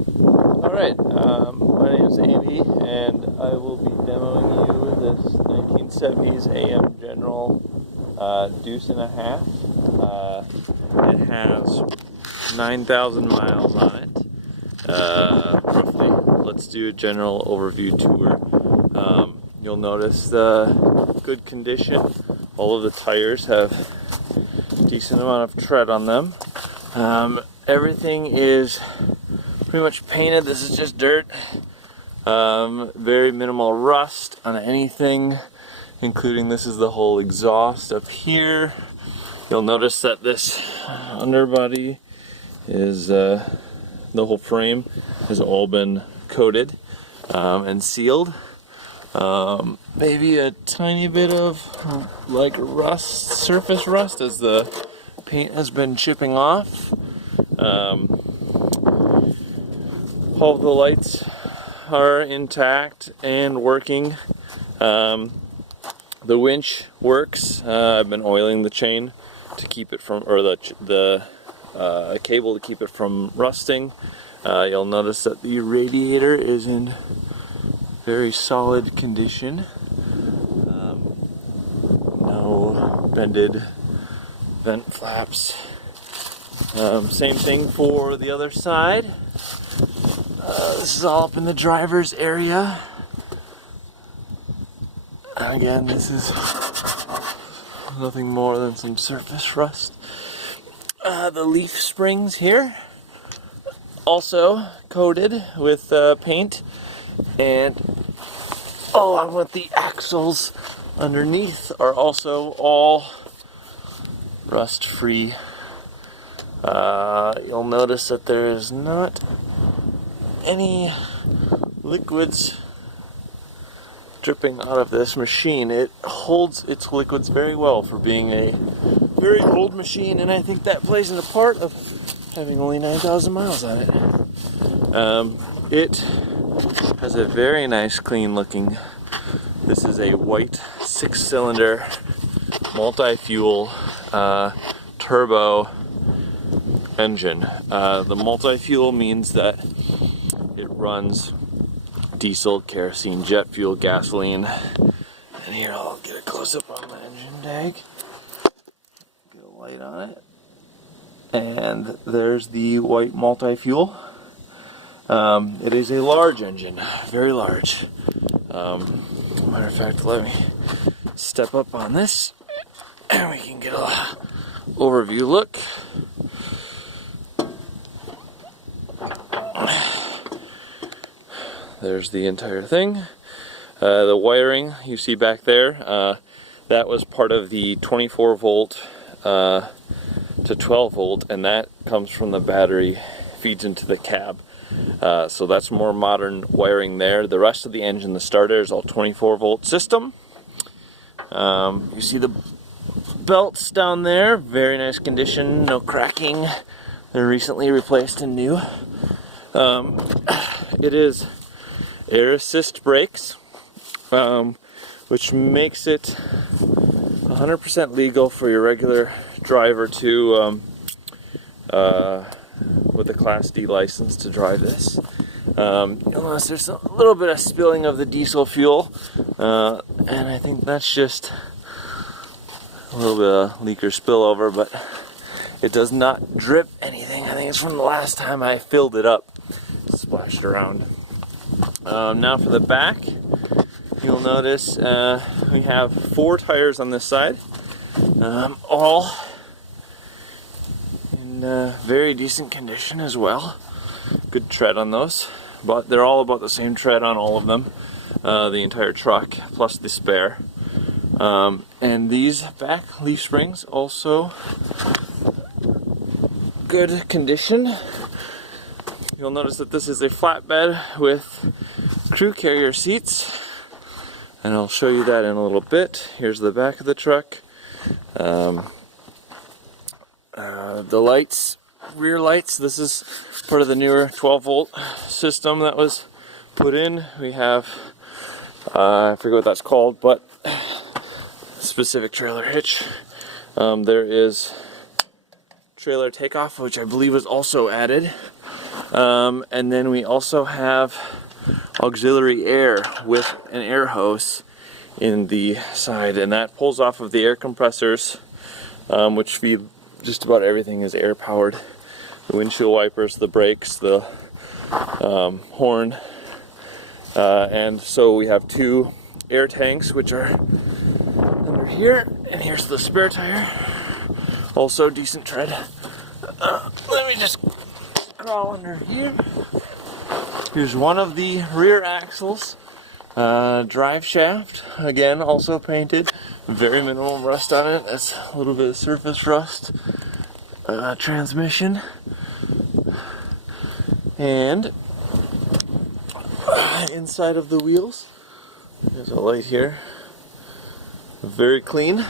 Alright, my name is Andy, and I will be demoing you this 1970s AM General deuce and a half. It has 9,000 miles on it, roughly. Let's do a general overview tour. You'll notice the good condition. All of the tires have a decent amount of tread on them. Everything is pretty much painted. This is just dirt. Very minimal rust on anything, including this is the whole exhaust up here. You'll notice that this underbody is the whole frame has all been coated and sealed. Maybe a tiny bit of like rust, surface rust, as the paint has been chipping off. All of the lights are intact and working. The winch works. I've been oiling the chain to keep it from, or the cable to keep it from rusting. You'll notice that the radiator is in very solid condition. No bended vent flaps. Same thing for the other side. This is all up in the driver's area. Again, this is nothing more than some surface rust. The leaf springs here, also coated with paint, and along with the axles underneath are also all rust-free. You'll notice that there is not any liquids dripping out of this machine. It holds its liquids very well for being a very old machine, and I think that plays into part of having only 9,000 miles on it. It has a very nice clean looking, this is a white 6-cylinder multi-fuel turbo engine. The multi-fuel means that it runs diesel, kerosene, jet fuel, gasoline. And here I'll get a close-up on the engine tag. Get a light on it. And there's the white multi-fuel. It is a large engine, very large. Matter of fact, let me step up on this and we can get a overview look. There's the entire thing. The wiring you see back there, that was part of the 24 volt to 12 volt, and that comes from the battery, feeds into the cab. So that's more modern wiring there. The rest of the engine, the starter, is all 24 volt system. You see the belts down there, very nice condition, no cracking. They're recently replaced and new. It is air assist brakes, which makes it 100% legal for your regular driver to, with a Class D license, to drive this. You'll notice there's a little bit of spilling of the diesel fuel, and I think that's just a little bit of leaker spillover, but it does not drip anything. I think it's from the last time I filled it up, splashed around. Now for the back, you'll notice we have 4 tires on this side, all in very decent condition as well. Good tread on those, but they're all about the same tread on all of them, the entire truck plus the spare. And these back leaf springs also good condition. You'll notice that this is a flatbed with crew carrier seats, and I'll show you that in a little bit. Here's the back of the truck. The lights, rear lights, this is part of the newer 12 volt system that was put in. We have, I forget what that's called, but specific trailer hitch. There is trailer takeoff, which I believe was also added. And then we also have auxiliary air with an air hose in the side, and that pulls off of the air compressors, which feed just about everything is air powered. The windshield wipers, the brakes, the horn, and so we have two air tanks which are under here, and here's the spare tire. Also decent tread. Let me just crawl under here. Here's one of the rear axles. Drive shaft, again, also painted. Very minimal rust on it. That's a little bit of surface rust. Transmission. And inside of the wheels, there's a light here. Very clean.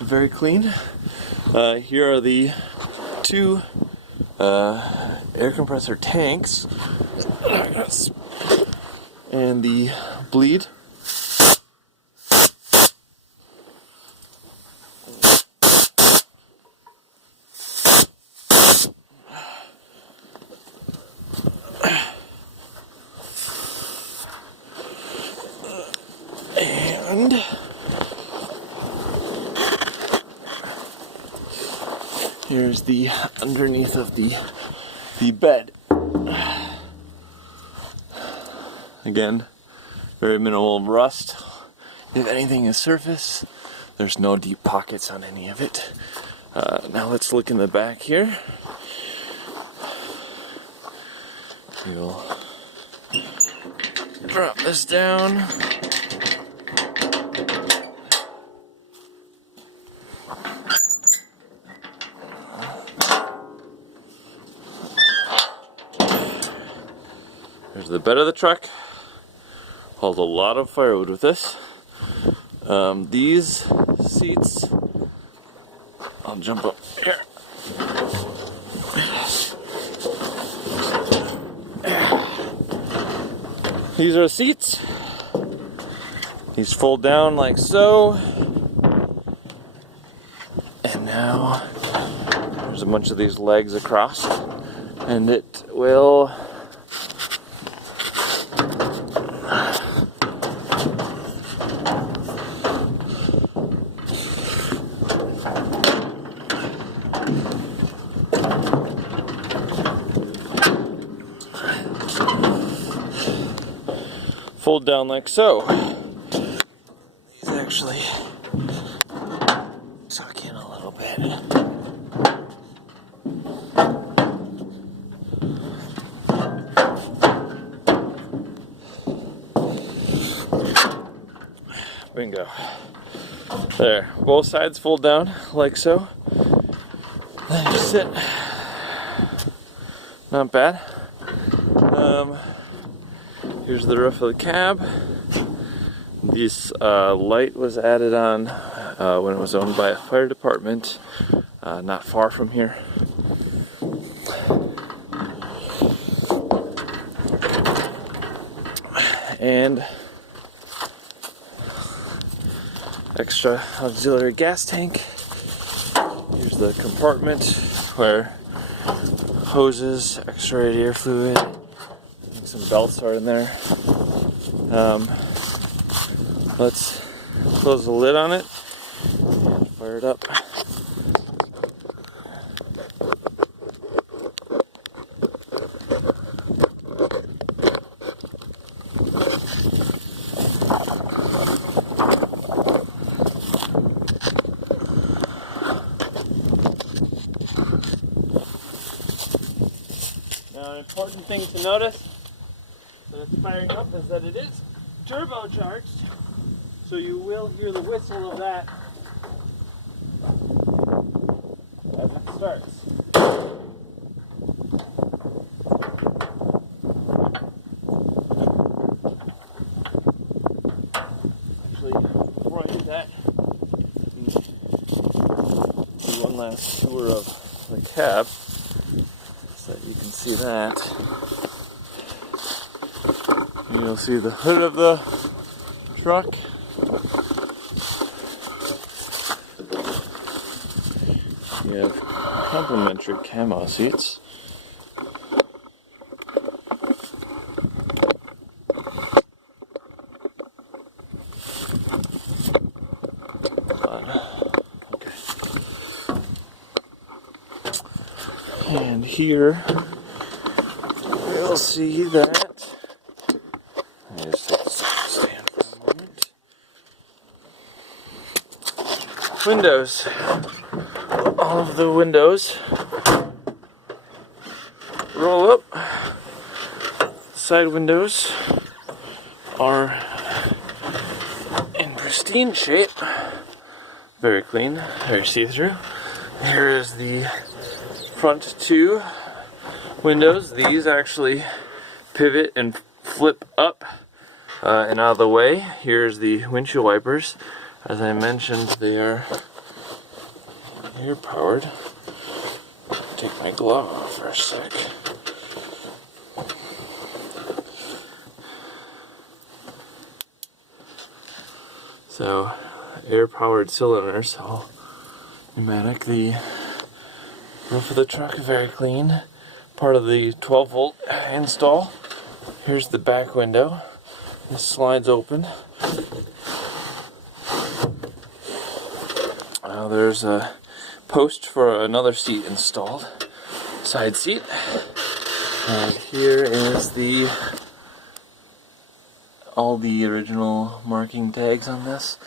Very clean. Here are the two air compressor tanks and the bleed. And here's the underneath of the bed. Again, very minimal rust. If anything is surface, there's no deep pockets on any of it. Now let's look in the back here. We'll drop this down. Here's the bed of the truck. Hauled a lot of firewood with this. These seats, I'll jump up here. These are seats. These fold down like so. And now there's a bunch of these legs across, and it will fold down like so. These actually tuck in a little bit. Bingo. There. Both sides fold down like so. Then you sit. Not bad. Here's the roof of the cab. This light was added on when it was owned by a fire department not far from here. And extra auxiliary gas tank. Here's the compartment where hoses, extra radiator fluid, and some belts are in there. Let's close the lid on it and fire it up. Now, an important thing to notice when it's firing up is that it is turbocharged, so you will hear the whistle of that as it starts. Actually, before I do that, do one last tour of the cab so that you can see that. You'll see the hood of the truck. You have complimentary camo seats. here, you'll see that. Let me just take this off the stand for a moment. Windows. All of the windows roll up. Side windows are in pristine shape. Very clean, very see-through. Here is the front two windows. These actually pivot and flip up and out of the way. Here's the windshield wipers. As I mentioned, they are air powered. Take my glove off for a sec. So, air powered cylinders, all pneumatic. The roof of the truck is very clean. Part of the 12 volt install. Here's the back window. This slides open. There's a post for another seat installed. Side seat. And here is all the original marking tags on this.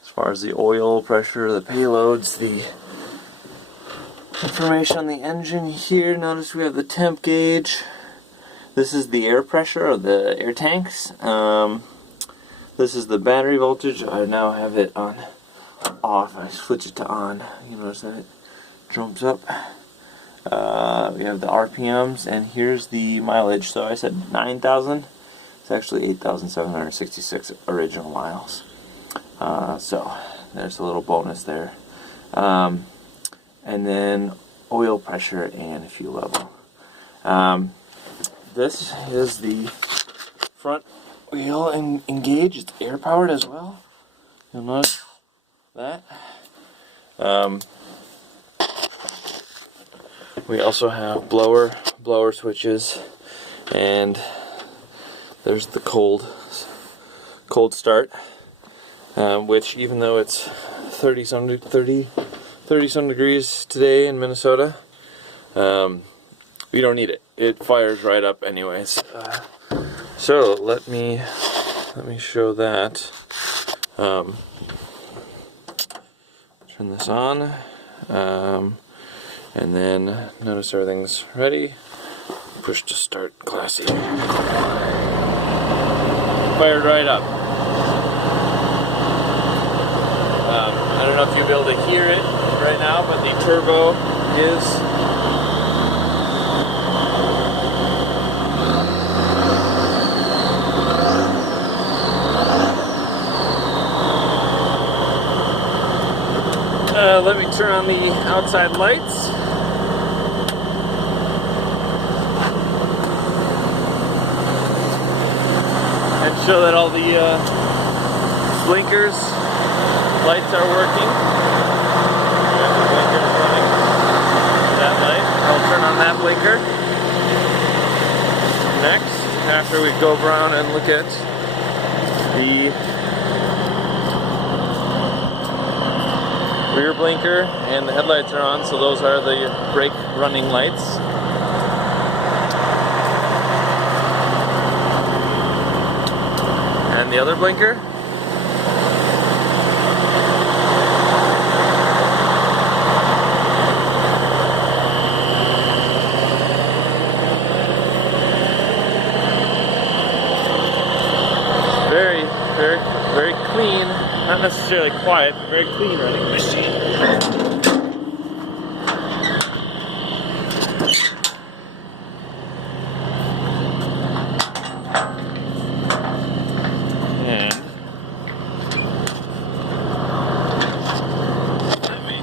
As far as the oil pressure, the payloads, the information on the engine here. Notice we have the temp gauge. This is the air pressure of the air tanks. This is the battery voltage. I now have it on off. I switch it to on. You notice that it jumps up. We have the RPMs, and here's the mileage. So I said 9,000. It's actually 8,766 original miles. So there's a little bonus there. And then oil pressure and fuel level. This is the front wheel engaged. It's air powered as well. You'll notice that. We also have blower switches, and there's the cold start, which, even though it's 30 some degrees today in Minnesota, we don't need it. It fires right up anyways. So let me show that. Turn this on, and then notice everything's ready. Push to start. Classy. Fired right up. I don't know if you'll be able to hear it right now, but the turbo is let me turn on the outside lights. And show that all the blinkers lights are working. And the blinker is running. That light. I'll turn on that blinker. Next, after we go around and look at the rear blinker, and the headlights are on, so those are the brake running lights. And the other blinker. Very clean. Not necessarily quiet, but very clean running machine. And let me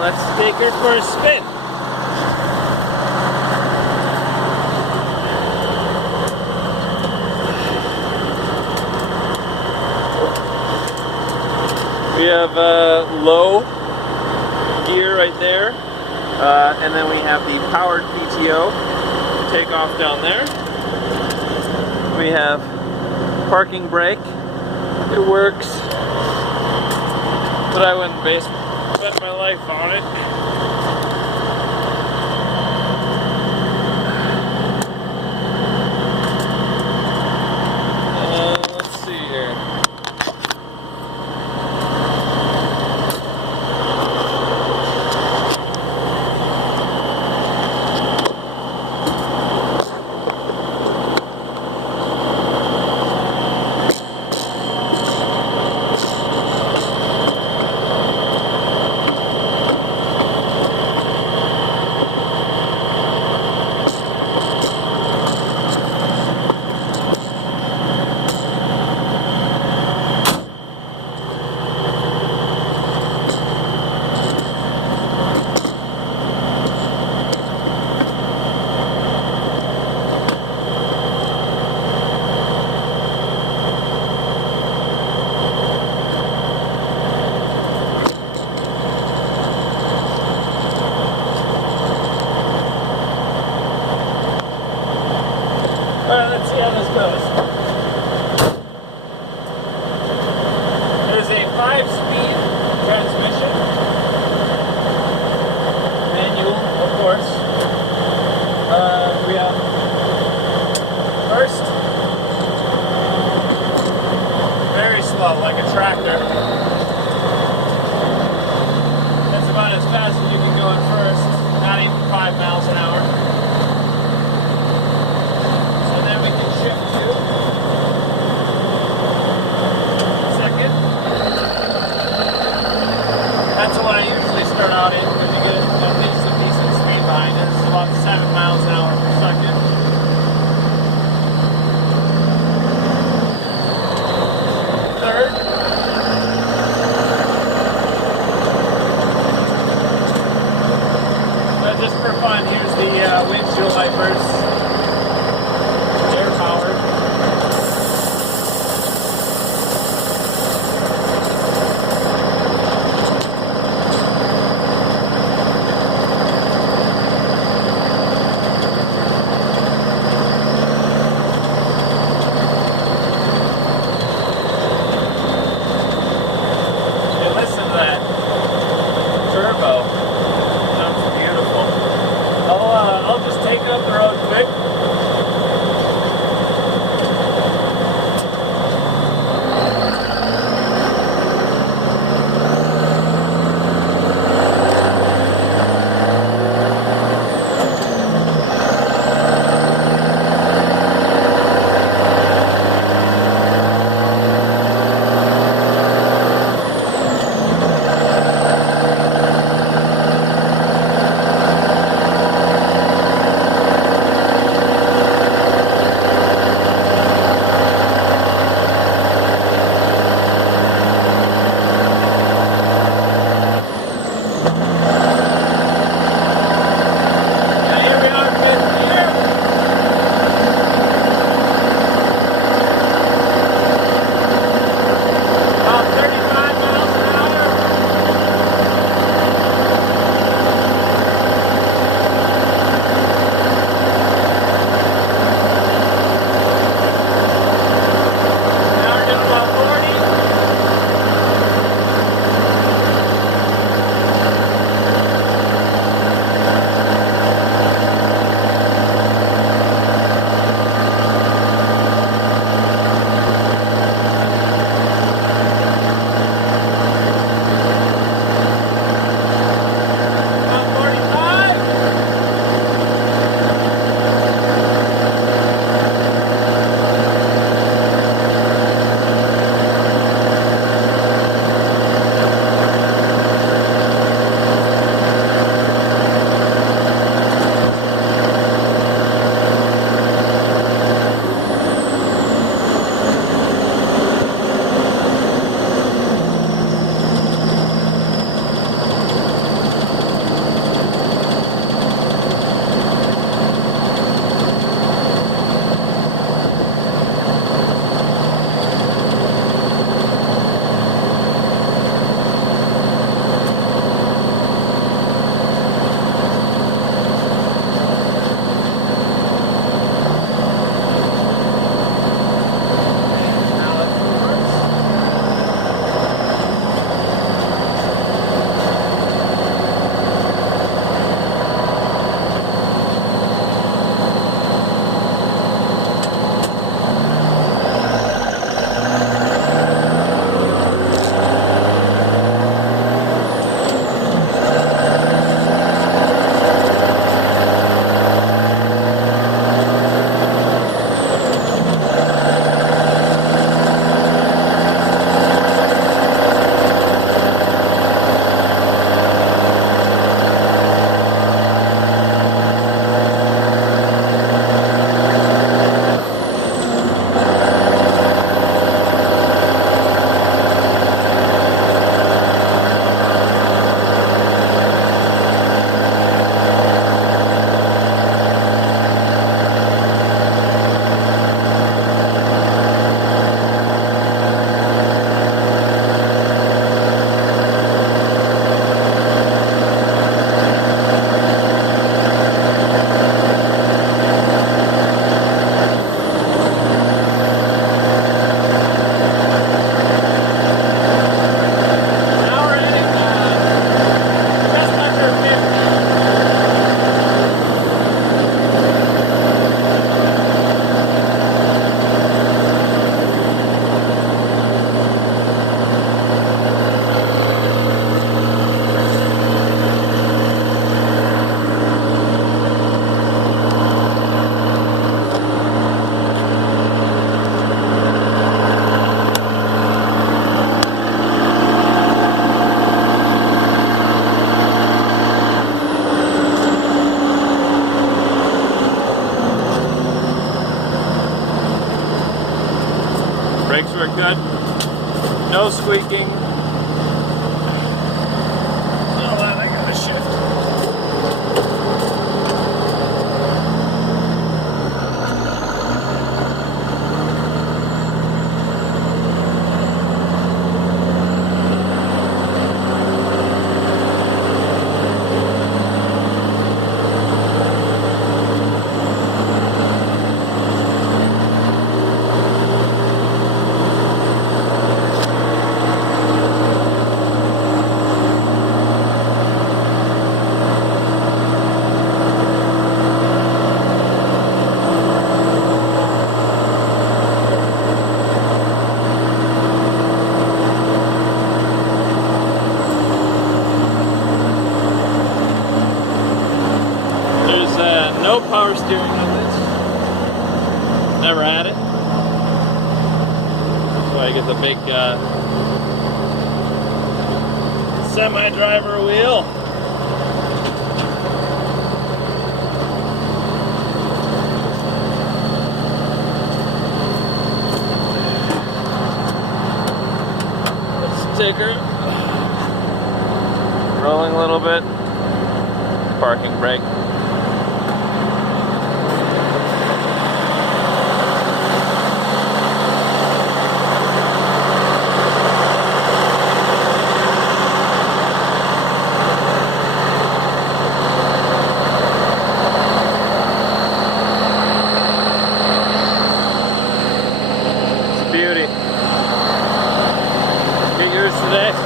let's take her for a spin. We have low gear right there, and then we have the powered feature PTO. Take off down there. We have parking brake. It works, but I wouldn't bet my life on it. Let's see here. Alright, let's see how this goes. It is a 5-speed transmission. Manual, of course. We have first, very slow, like a tractor. That's about as fast as you can go at first, not even 5 miles an hour. That's what I usually start out in, because you get at least a decent speed behind it. It's about 7 miles an hour per second. Third, brakes were good. No squeaking. Hold on, I gotta shift. No power steering on this. Never had it. That's why I get the big semi-driver wheel. Sticker. Rolling a little bit. Parking brake. Beauty. Get yours today.